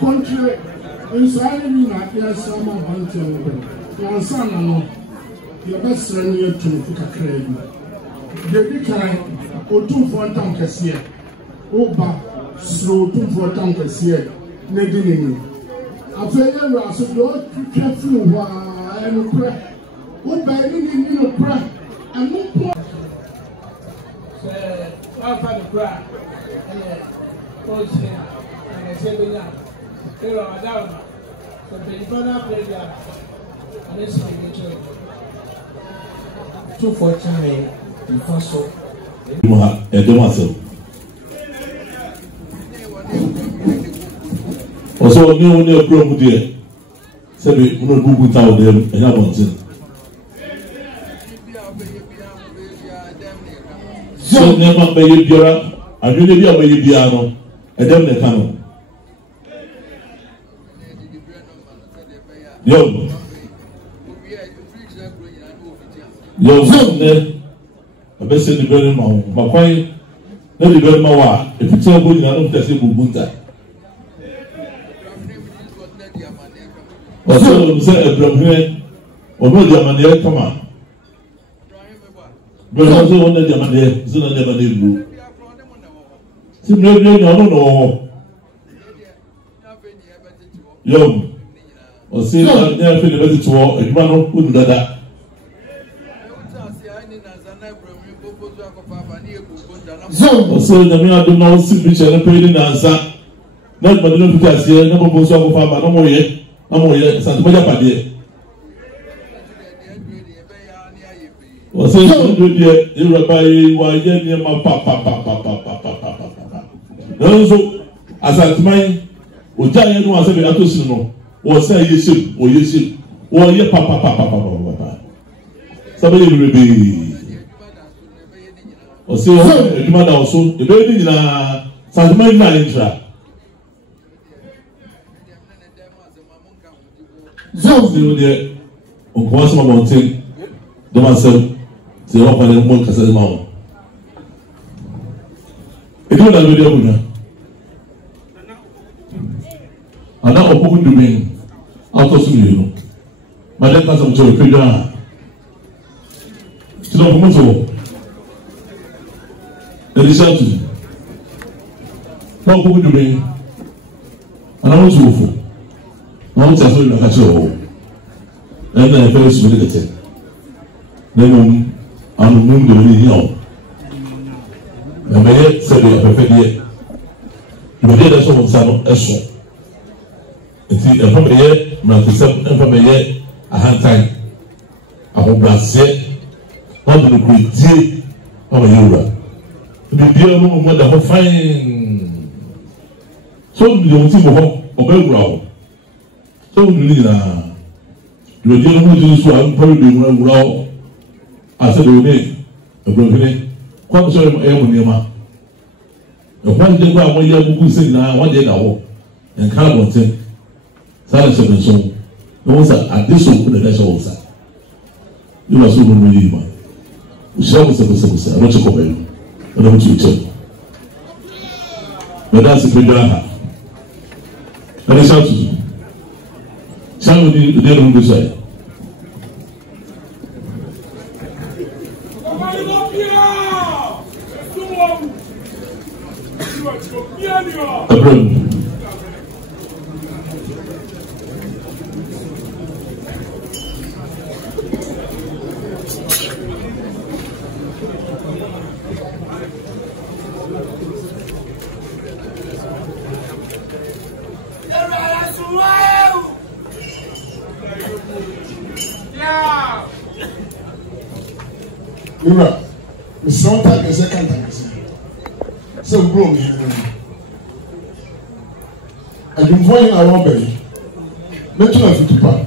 Country inside me, not yes, some of them. Your son, no, your best friend, you're too for a crane. The big time, or 2 for a tongue cassia, Oba, slow 2 for a tongue cassia, Nedini. I feel you are so good, careful while I am a crack. What by any a crack and no point. I'll find a crack and coaching and a 7 years. Here are down. So the brother played that. And this is the 2 for time before so. Also, no one near Chrome dear. Said we will not go down them and I want it. So never may you be up. I really be a way you piano. I don't know. Yo, I best say the very mouth. But why? Not the very mouth. If it's a good, I don't say Bunta. Also, say a drum here, or no Germany, come on. But also on the Germany, so I never did. Simply, no. Yo. Or say, I'm there for the better to walk, and you wouldn't do that. So, the man do not see which are paid in answer. Not but no because here, no one goes off of no more yet. No more yet, Santa Maria Paddy. Or say, you will buy why near my papa. No, as I mind, or giant was a bit out of no. Or say you should, or your papa. Somebody will be. Or say, oh, mother also, the baby in a Santa Maria intra. So, there, on once more mountain, the master, the rock and the moon castle mount. It will not be the owner. And now, open to me. Out of you, my dad has a joy. To the motor, the result is not going to be. And I want to go for. I want to have a catch all. And then I first meditate. Then I'm moving to the hill. And my head said, I perfect yet. You did a sort of sound as well. Nti efo beye mrantisem efo beye ahantan ahobrase odo no kritie o ma yura bibia no mo da ho fine so do ti mo ho o be wura o so do ni na do je no mo ji so an pare be wura o ase do ni ebro hene kwa so e mo niema one day by 1 year, who say now 1 day now, and carbon 10. Silence of the soul. No one's at this one, the national side. You are so really man. We shall be supposed to watch a couple. I don't you tell. But that's the Pendra. And it's out to you. Somebody did on this side. Mira, Miss Ronta is a cantancy. So grown here. I been following our belly. Not to have to pay.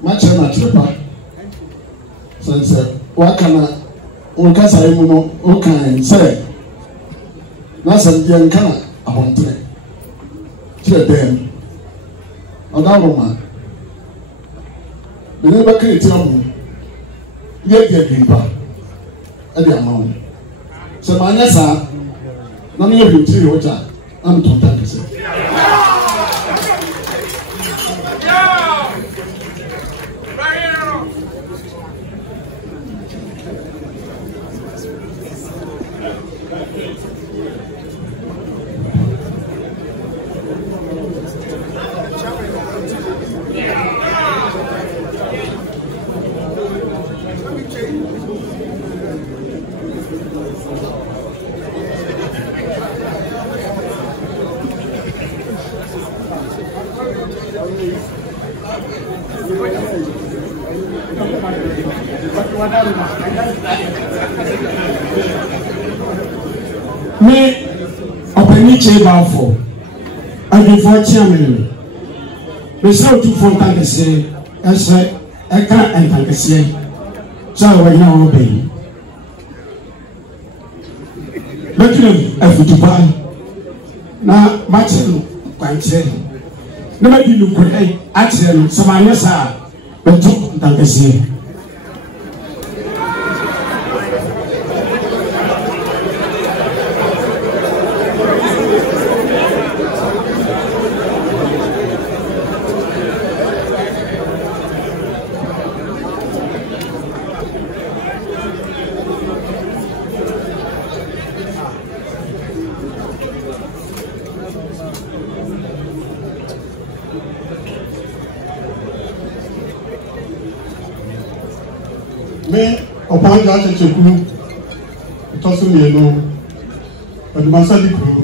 Much and much repair. So I said, what can I? What I know? Okay, say. That's a young can I want to. Tell them. Another woman. The neighbor can tell me. Get the greenpa. At the amount. So my nessa, none of you tell what I'm talking to say. Me openi cheba for adi for chairman me say to for tankese ese eka entankese so we na o be betu afutuba na matchen kwanche na ma di lukure achen samanya sa betu tankese Me upon that chekulu itosu mi eno adumasa di kuru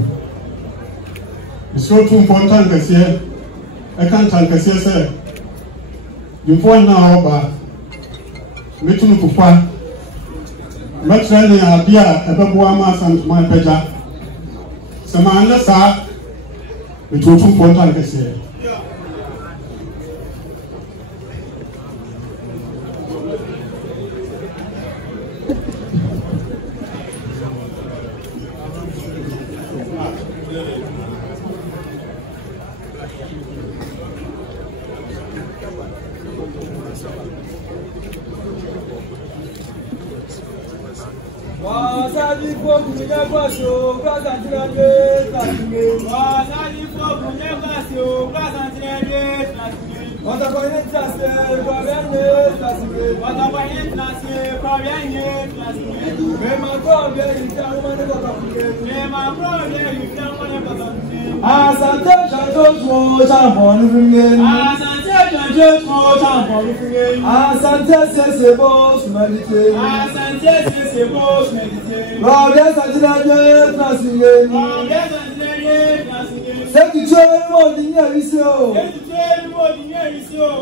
iso tun pon tan kase e kan tan kase se di pon na oba metunu pupa metra ni abia ebebo ama sant ma peja sama anda sa itu tun pon tan kase Wasadi for Kujabaso, Prasantrade, Wasadi for Kujabaso, Prasantrade, what about it? What about it? My problem is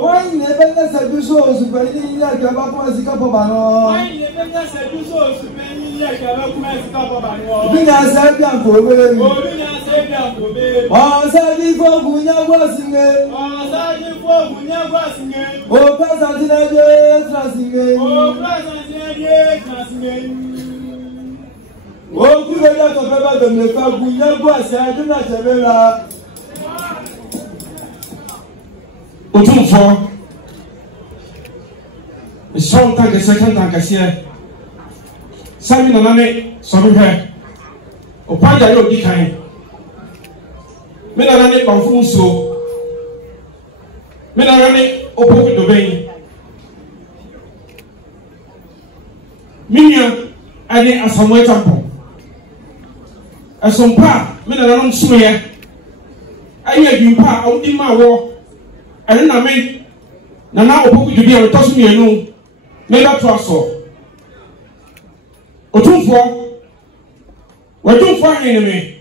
why never let us do so? Superintendent, you have a couple of why never let us do so? Superintendent, you have a couple of we are Sabian for we are Sabian for me. Oh, Sadi for Bunya was in it. Oh, Sadi for Bunya was in it. Oh, President, Oh, tu veux dire ton papa de me faire bouillir quoi, c'est un peu la cheveux là. Autour fort. Ils sont tant que c'est tant que c'est. Ça me donne ça me fait. Au pas d'aller au dicain. Mais dans l'année par Fonso. Mais dans l'année au pauvre de bain. Minya allez à Samuel Tampon. À son pas, mais dans l'année souillée. Aïe du pas, on dit ma wo. Elle n'a même. Nana au pauvre de bien, le temps souillé nous. Mais là, toi, sort. Autrefois, ennemi,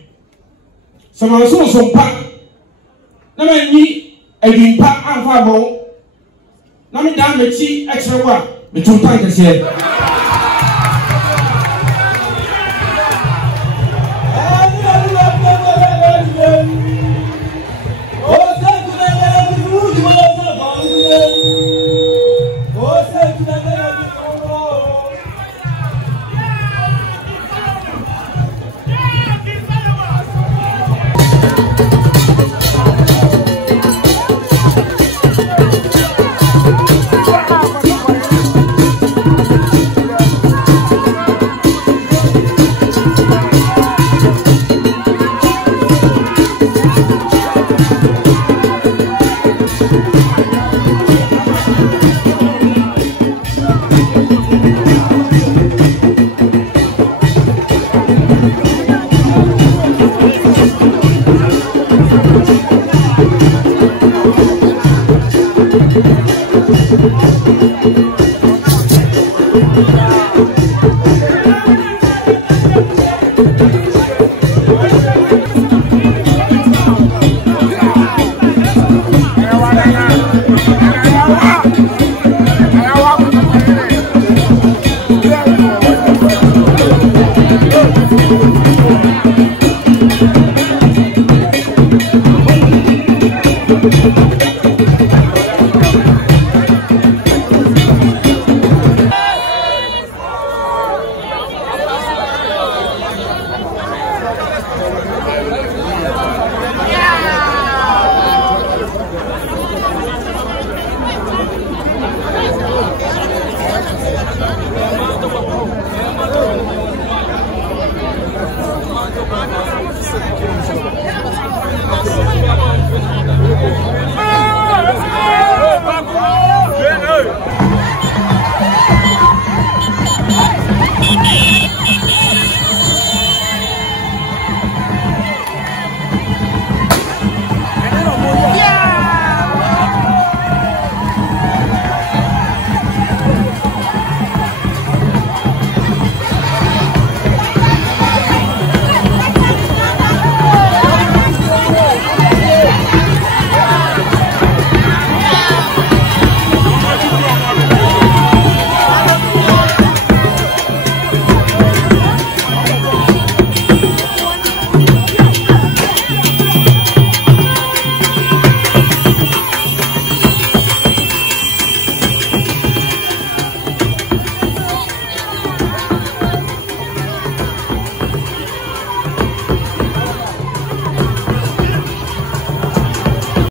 ça m'a son pas. Non, mais ni, elle vient pas avant bon. Non, mais dans le petit, extra, mais tout le temps que c'est.